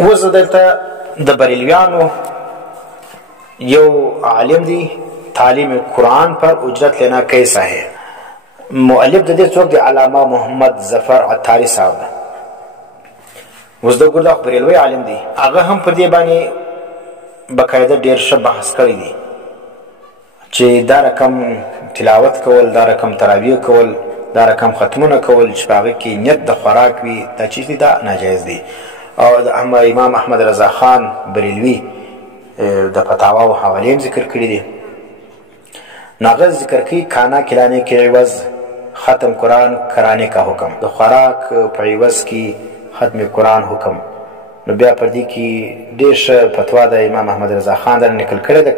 اوس دلته د بریلویانو یو عالم دی تعلیم قرآن پر اجرت لینا کیسا ہے. مؤلف د دې څوک دی؟ علامه محمد ظفر عطاري صاحب. اوس د ګرداخ بریلوی عالم دی، هغه هم پر دې باندې بقاعده ډېر ښه بحث کړی دی چې دا رقم تلاوت کول، دا رقم تراویح کول، دا رقم ختمونه کول چې په هغه کې نیت د خوراک وي، دا چیز دی دا ناجایز دی. او د امام احمد رضا خان بریلوی د فتاوا او حوالې ذکر کړی دي. ناغذ ذکر کوي کھانا کھلانے کے عوض ختم قرآن کرانے کا حکم، د خوراک په عوض کې ختم قرآن حکم. نو بیا پر دې کې ډېر ښه فتوا د امام احمد رضا خان در نقل کړې ده.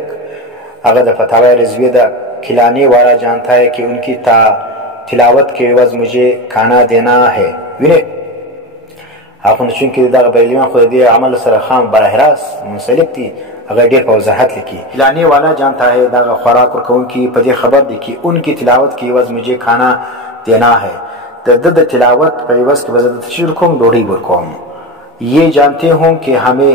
هغه د فتاوا رضویہ ده، کھلانے والا جانتا ہے کہ ان کی تلاوت کے عوض مجھے کھانا دینا ہے. وینئ اخوند چونکې دغه بریلویان خو د دې عمل سره خام براہ راست منسلک دي، هغه ډېر په وضاحت لیکي. کھلانے والا جانتا ہے دغه خوراک ورکوونکي په دې خبر دی کہ ان کی تلاوت کے عوض مجھے کھانا دینا ہے، د ده د تلاوت په عوض کې به زه درته څه ورکوم؟ ډوډۍ ورکوم. یہ جانتے ہوں کہ ہمیں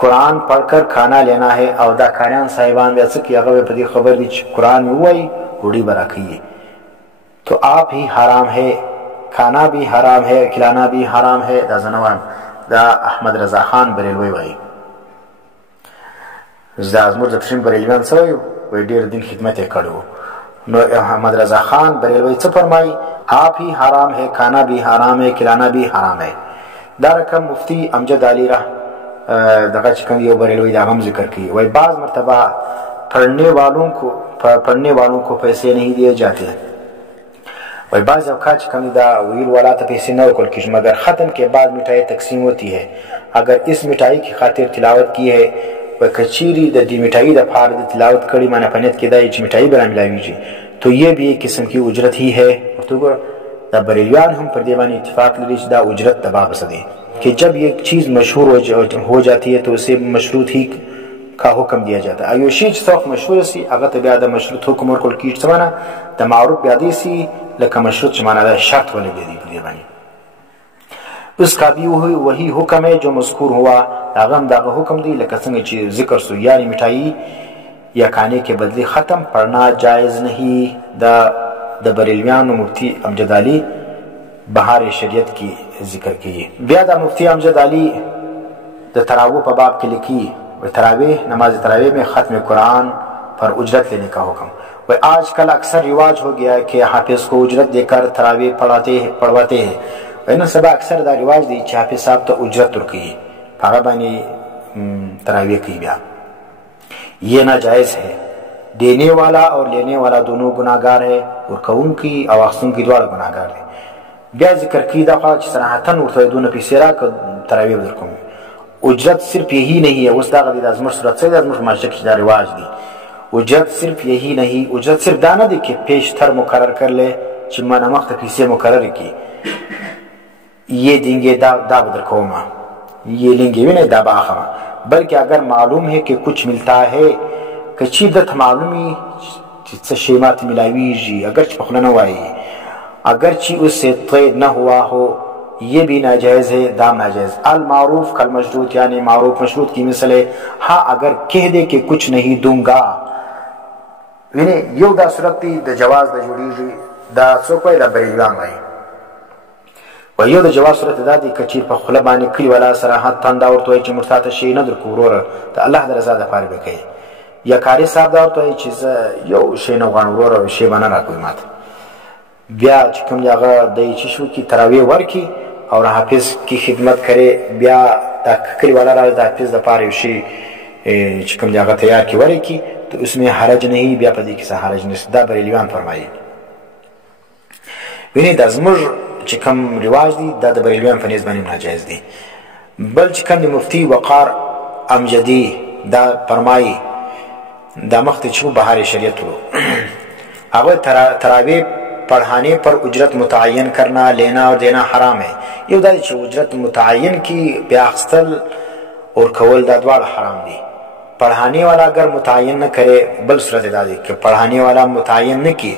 قرآن پڑھ کر کھانا لینا ہے. او دا کاریان صاحبان بیا څه کوي؟ هغه به په دې خبر دي چې قرآن مې ووایي ډوډۍ به راکوي. تو آپ ہی حرام ہے، کھانا بھی حرام ہے، کھلانا بھی حرام ہے. دا زه نه وایم، دا احمد رضا خان بریلوی وایي. دا زموږ د پښین بریلویان څه وایي؟ وایي ډېر دین خدمت یې کړی و. نو احمد رضا خان بریلوی څه فرمایي؟ آپ ہی حرام ہے، کھانا بھی حرام ہے، کھلانا بھی حرام ہے. دا رقم مفتی امجد علی دغه چې کوم یو بریلوی دا هم ذکر کوي. وایي بعض مرتبہ پڑھنے والوں کو پیسے نہیں دیے جاتے. وही بعض اوقات چې کوم دا ویل والا ته پیسې نه ورکول کېږي، مگر ختم के बाद मिठाई तقسیم होती है. अगर इस मिठाई की खातिर तिलावत की है و کچیری د دې मिठाई د پاره د تلاوت کړي معنی پنیت کې دا چې मिठाई به ملاويږي تو ये भी एक किस्म की उजरत ही है. ورته دا بریلیان هم پر دې باندې اتفاق لري چې دا اجرت د باب څه دی कि जब ये चीज मशहूर हो जाती है तो उसे मशरूط ही का حکم دیا جاتا ہے. ایو شی چې څوک مشهور سي هغه ته بیا د مشروط حکم ورکول کیږي. څه معنا؟ د معروف بیا دي سي لکه مشروط چې معنا د شرط ولګي دی په دې باندې. اس کا بھی وہی حکم ہے جو مذکور ہوا، هغه هم دغه حکم دی لکه څنګه چې ذکر سو. یعنی مٹھائی یا کھانے کے بدلے ختم پڑھنا جائز نہیں. د بریلویانو مفتی امجد علی بہار شریعت کی ذکر کی. بیا د مفتی امجد علی د تراویح په باب کې لیکي تراویح نماز تراویح میں ختم قرآن پر اجرت لینے کا حکم. وہ آج کل اکثر رواج ہو گیا ہے کہ حافظ کو اجرت دے کر تراویح پڑھواتے ہیں. نن سبا اکثر دا رواج دی چې حافظ صاحب ته اجرت ورکوي، هغه باندې تراویح کوي. بیا یہ ناجائز ہے. دینے والا اور لینے والا دونوں گناہگار ہے، ورکوونکی او اخیستونکی دواړه ګناهګار دي. بیا ذکر کوي دا خو چې صراحتاً ورته دونه پیسې راکړه تراویح درکوم. اجرت صرف یہی نہیں ہے. اوس دغه دی د زموږ صورت څه دی؟ زموږ معاشره کې دا رواج دی. اجرت صرف یہی نہیں، اجرت صرف دا نه دی کہ پیشتر مقرر کر لے چې ما نمخته پیسې مقرر کی یہ دیں گے دا بدر کوما یہ لیں گے وینه دا باخما. بلکہ اگر معلوم ہے کہ کچھ ملتا ہے کچی دت معلومی چې څه شی مات ملاویږي اگر چې خپل نه وایي اگر چې اس سے طید نہ ہوا ہو یہ بھی ناجائز ہے. دام ناجائز. المعروف کل مشروط یعنی معروف مشروط کی مثل ہے. ہاں اگر کہہ دے کہ کچھ نہیں دوں گا. وینه یو دا صورت دی د جواز د جوړیږي دا څوک وایي؟ دا بریلیان وایي. و یو د جواز صورت دا دی که چیر په خوله باندې کلي والا صراحت تنده ورته وایي چې موږ تا ته شی نه درکو وروره د الله د رضا دپاره به کوې. یا کاري صاحب دا ورته وایي چې زه یو شی نه غواړم وروره شی به نه راکوي ماته. بیا چې کوم دی هغه دی چې شو کې تراویح ورکړي اور حافظ کی خدمت کرے. بیا دا کلي والا راځي د حافظ دپاره یو شی چې کوم دی هغه تیار کړي ورکړي تو اس میں حرج نہیں. بیا په دې کې څه حرج نشته. دا بریلیان فرمایي. وینئ دا زموږ چې کوم رواج دی دا د بریلیان په نسبت باندې ناجایز دی. بل چې کوم د مفتی وقار امجدی دا فرمایي دا مخته چې بهار شریعت ورو هغه تراویح پڑھانے پر اجرت متعین کرنا لینا اور دینا حرام ہے. یو دا چې اجرت متعین کی بیا اخیستل اور کول دا دواړه حرام دي. پڑھانے والا اگر متعین نہ کرے بل صورت دا دی کہ پڑھانے والا متعین نہ کی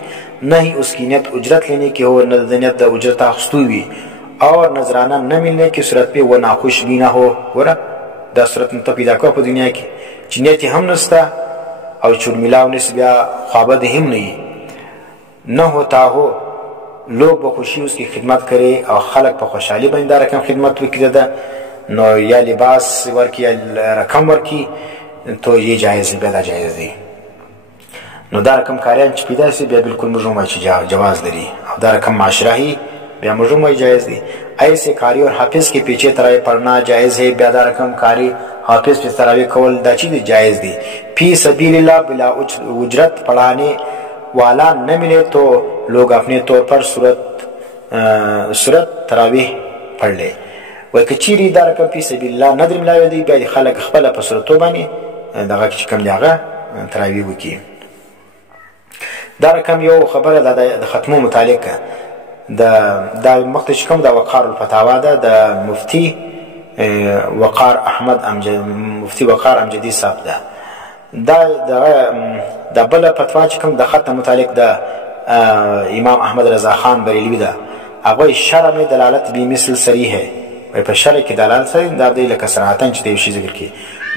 نہ ہی اس کی نیت اجرت لینے کی ہو نہ نیت د اجرت اخستو وي और नजराना न मिलने की सूरत पे वो नाखुश भी ना हो। गोरा दा सूरत तो पैदा को په दुनिया کې چې نیت هم नسता और चुरमिलाव निस बया ख्वाबद हम नहीं न होता हो। लोग बखुशी उसकी खिदमत करे और खलक पर खुशहाली बंदा रकम खिदमत विक्र नो या लिबास वर्की या रकम वर्की तो ये जायज़ बेदा जायज़ दी नो दा रकम कार्यान पैदा से बया बिल्कुल मजरूम जवाज लरी और दा रकम माशरा ही बया मजरूम जायज़ दी। ऐसे कारी और हाफिज के पीछे तरावी पढ़ना जायज़ है। बेदा रकम कारी हाफिज पे तरावी कवल दा चीज जायज़ दी। फी सबीलिल्लाह बिला उजरत पढ़ाने वाला न मिले तो लोग अपने तौर पर सूरत तरावी पढ़ ले। वह कचीरी दा रकम फी सबीलिल्लाह नदर मिलावे दी बया खलक खपला पर सूरतो बानी दगा कम जागा तरावी वकी। دا رقم یو خبره د ختمو متعلق د مختش کوم د وقار الفتاوا د مفتی وقار احمد مفتی وقار امجدی صاحب د بل فتوا چې کوم د ختم متعلق د امام احمد رضا خان بریلوی ده هغه شرع میں دلالت بھی مثل صریح ہے په شرع کی دلالت صریح دا دی لکه صراحتن چې دی شی ذکر کی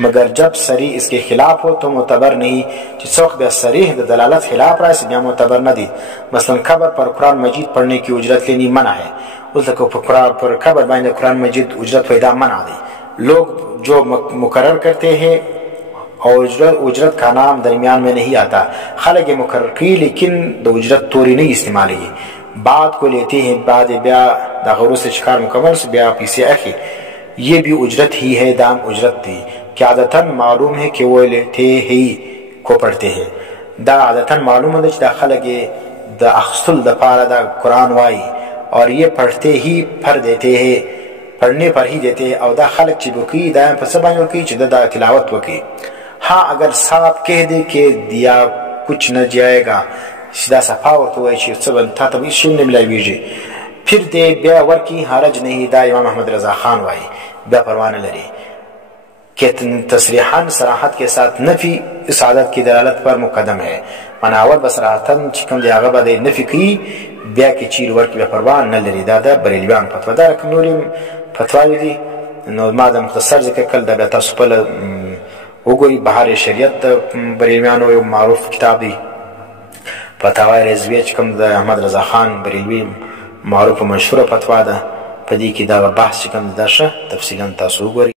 मगर जब सरी इसके खिलाफ हो तो मोतबर नहीं चौक बे सरीह दलालत खिलाफ रहा है मोतबर न दी। मसलन खबर पर कुरान मजीद पढ़ने की उजरत लेनी मना है। उस पर खबर बांधे कुरान मजीद उजरत पैदा मना दी। लोग जो मुकर्रर करते हैं और उजरत का नाम दरमियान में नहीं आता खालक मुकर्रर की लेकिन उजरत तोरी नहीं इस्तेमाल की बात को लेते हैं बाद ब्या दागरों से शिकार मुकम्मल से ब्या पीछे आखिर ये भी उजरत ही है। दाम उजरत थी क्या आदतन मालूम है कि वो लेते ही को पढ़ते हैं दा आदतन मालूम है दाखिल के द अखसुल दफारा दा कुरान वाई और ये पढ़ते ही फर देते हैं पढ़ने पर ही देते हैं और दा खलक चिबुकी दाएं फसबान की चिदा तिलावत वकी। हाँ अगर साफ कह दे के दिया कुछ न जाएगा सीधा सफावत हुआ सब था तभी शिन मिलाई बीजे फिर दे ब्या वर की हरज नहीं दा इमाम अहमद रजा खान वाई ब्या परवान लरी कि तसरीहान सराहत के साथ नफी इस आदत की दलालत पर मुकदम है। मनावत बसराहतन चिकम दियागा बदे नफी की ब्या की चीर वर्क बेपरवाह न लरी दादा बरेलियान फतवा दा रकम नूरी फतवा दी नो मादा मुख्तसर जिक्र कल दा बेता सुपल वगोरी बहार शरीयत बरेलियान व मारूफ किताब दी फतवा रिजवी चिकम दा अहमद रजा खान बरेलवी मारूफ मशहूर फतवा दा पदी की दा बहस चिकम दा तफसीलन तासु